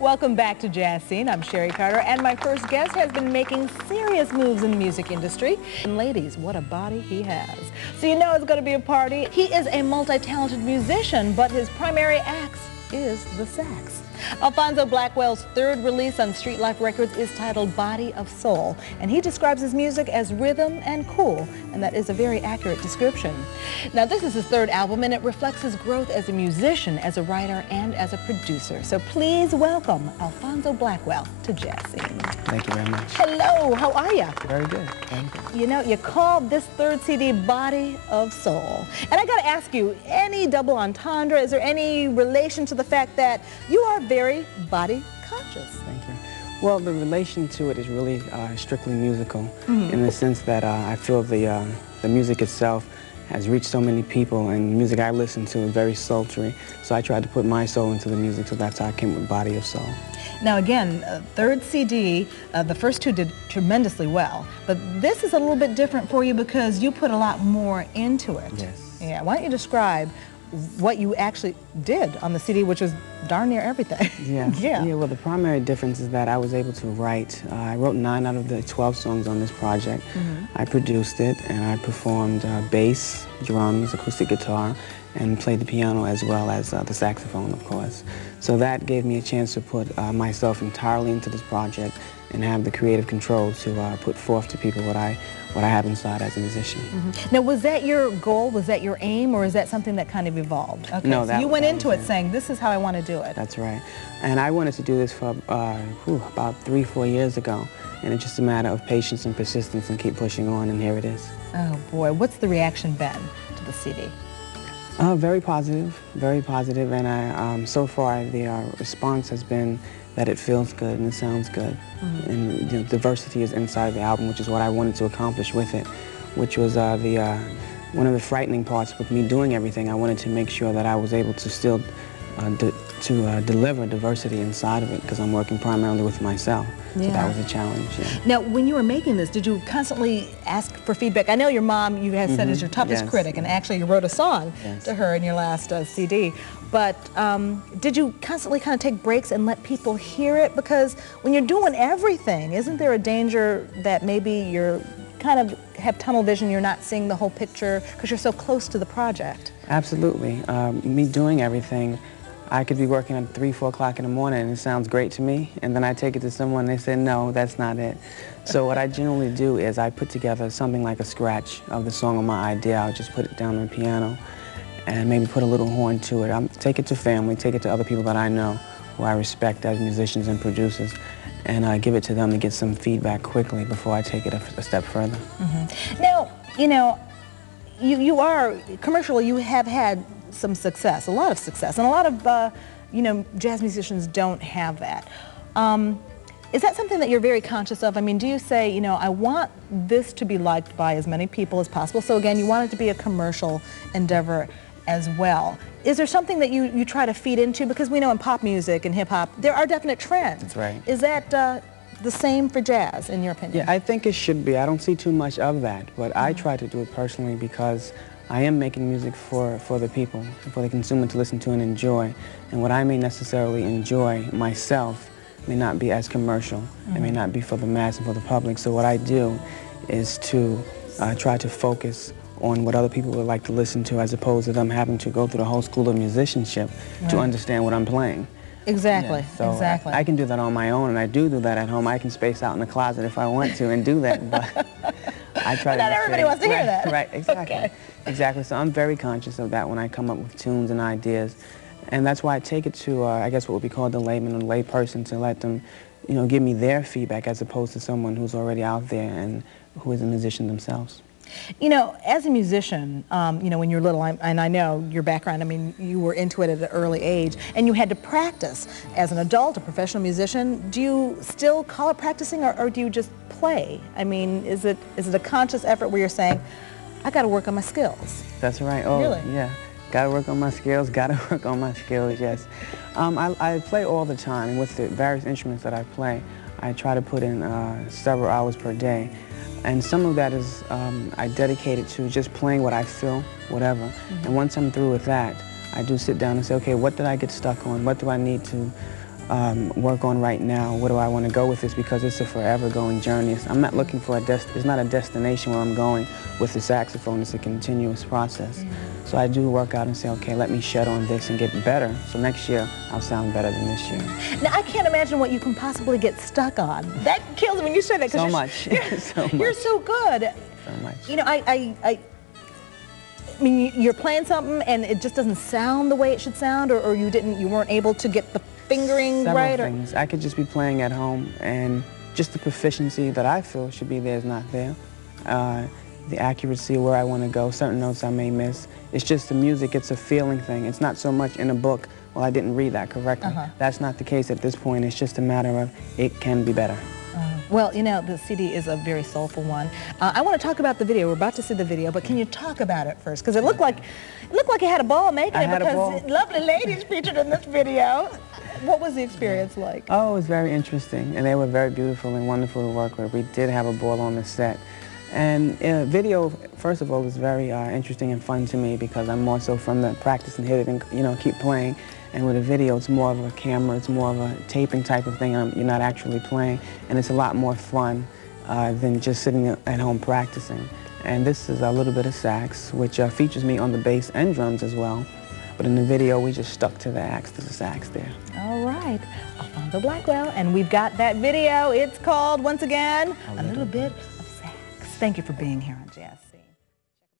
Welcome back to Jazz Scene. I'm Sherry Carter, and my first guest has been making serious moves in the music industry. And ladies, what a body he has. So you know it's going to be a party. He is a multi-talented musician, but his primary axe is the sax. Alfonzo Blackwell's third release on Street Life Records is titled Body of Soul, and he describes his music as rhythm and cool, and that is a very accurate description. Now, this is his third album, and it reflects his growth as a musician, as a writer, and as a producer. So please welcome Alfonzo Blackwell to Jazz Scene. Thank you very much. Hello, how are you? Very good. Very good. You know, you called this third CD Body of Soul. And I got to ask you, any double entendre? Is there any relation to the fact that you are very body conscious? Thank you. Well, the relation to it is really strictly musical, in the sense that I feel the music itself has reached so many people, and the music I listen to is very sultry. So I tried to put my soul into the music, so that's how I came with Body of Soul. Now again, third CD, the first two did tremendously well, but this is a little bit different for you because you put a lot more into it. Yes. Yeah, why don't you describe what you actually did on the CD, which was darn near everything. Yeah. Yeah. Yeah, well, the primary difference is that I was able to write, I wrote 9 out of the 12 songs on this project. I produced it, and I performed bass, drums, acoustic guitar, and played the piano as well as the saxophone, of course. So that gave me a chance to put myself entirely into this project and have the creative control to put forth to people what I have inside as a musician. Now, was that your goal? Was that your aim, or is that something that kind of evolved? Okay, No, so you went into it saying, this is how I want to do it. That's right. And I wanted to do this for about 3-4 years ago, and it's just a matter of patience and persistence and keep pushing on, and here it is. Oh boy, what's the reaction been to the CD? Very positive, and so far the response has been that it feels good and it sounds good. And the diversity is inside the album, which is what I wanted to accomplish with it, which was one of the frightening parts with me doing everything. I wanted to make sure that I was able to still deliver diversity inside of it, because I'm working primarily with myself. Yeah. So that was a challenge. Yeah. Now, when you were making this, did you constantly ask for feedback? I know your mom, you had said, is your toughest critic, and actually you wrote a song to her in your last CD. But did you constantly kind of take breaks and let people hear it? Because when you're doing everything, isn't there a danger that maybe you're kind of have tunnel vision, you're not seeing the whole picture because you're so close to the project? Absolutely. Me doing everything, I could be working at 3-4 o'clock in the morning and it sounds great to me, and then I take it to someone and they say, no, that's not it. So what I generally do is I put together something like a scratch of the song or my idea. I'll just put it down on the piano and maybe put a little horn to it. I'll take it to family, take it to other people that I know, who I respect as musicians and producers, and give it to them to get some feedback quickly before I take it a step further. Now, you know, you are, commercially, you have had some success, a lot of success, and a lot of, you know, jazz musicians don't have that. Is that something that you're very conscious of? I mean, do you say, you know, I want this to be liked by as many people as possible? So again, you want it to be a commercial endeavor as well. Is there something that you try to feed into? Because we know in pop music and hip hop, there are definite trends. That's right. Is that the same for jazz, in your opinion? Yeah, I think it should be. I don't see too much of that, but I try to do it personally because I am making music for the people, for the consumer to listen to and enjoy. And what I may necessarily enjoy myself may not be as commercial. It may not be for the mass and for the public. So what I do is to try to focus on what other people would like to listen to, as opposed to them having to go through the whole school of musicianship to understand what I'm playing. Exactly, Yeah, so exactly. I can do that on my own, and I do that at home. I can space out in the closet if I want to and do that, but I try to... Not everybody wants to hear that. Right, exactly. Okay. Exactly, so I'm very conscious of that when I come up with tunes and ideas, and that's why I take it to, I guess, what would be called the layman or the lay person, to let them, you know, give me their feedback as opposed to someone who's already out there and who is a musician themselves. You know, as a musician, you know, when you're little, and I know your background, I mean, you were into it at an early age, and you had to practice. As an adult, a professional musician, do you still call it practicing, or do you just play? I mean, is it a conscious effort where you're saying, I got to work on my skills? That's right. Oh, really? Yeah. Got to work on my skills, got to work on my skills, yes. I play all the time. With the various instruments that I play, I try to put in several hours per day. And some of that is I dedicate it to just playing what I feel, whatever. And once I'm through with that, I do sit down and say, okay, what did I get stuck on? What do I need to work on right now. What do I want to go with this? Because it's a forever going journey. I'm not looking for it's not a destination where I'm going with the saxophone. It's a continuous process. So I do work out and say, okay, let me shed on this and get better. So next year, I'll sound better than this year. Now, I can't imagine what you can possibly get stuck on. That kills me when you say that. So much. So much. You're so good. So much. You know, I mean, you're playing something and it just doesn't sound the way it should sound, or you weren't able to get the fingering right? Several things. I could just be playing at home and just the proficiency that I feel should be there is not there. The accuracy where I want to go, certain notes I may miss. It's just the music, it's a feeling thing. It's not so much in a book, well, I didn't read that correctly. That's not the case at this point. It's just a matter of it can be better. Well, you know, the CD is a very soulful one. I want to talk about the video. We're about to see the video, but can you talk about it first? Because it looked like you had a ball making it, because lovely ladies featured in this video. What was the experience like? Oh, it was very interesting, and they were very beautiful and wonderful to work with. We did have a ball on the set. And video, first of all, was very interesting and fun to me, because I'm more so from the practice and hit it and, you know, keep playing. And with a video, it's more of a camera, it's more of a taping type of thing. You're not actually playing, and it's a lot more fun than just sitting at home practicing. And this is a little bit of sax, which features me on the bass and drums as well. But in the video, we just stuck to the sax there. All right, Alfonzo Blackwell, and we've got that video. It's called, once again, A Little Bit of Sax. Thank you for being here on Jazz.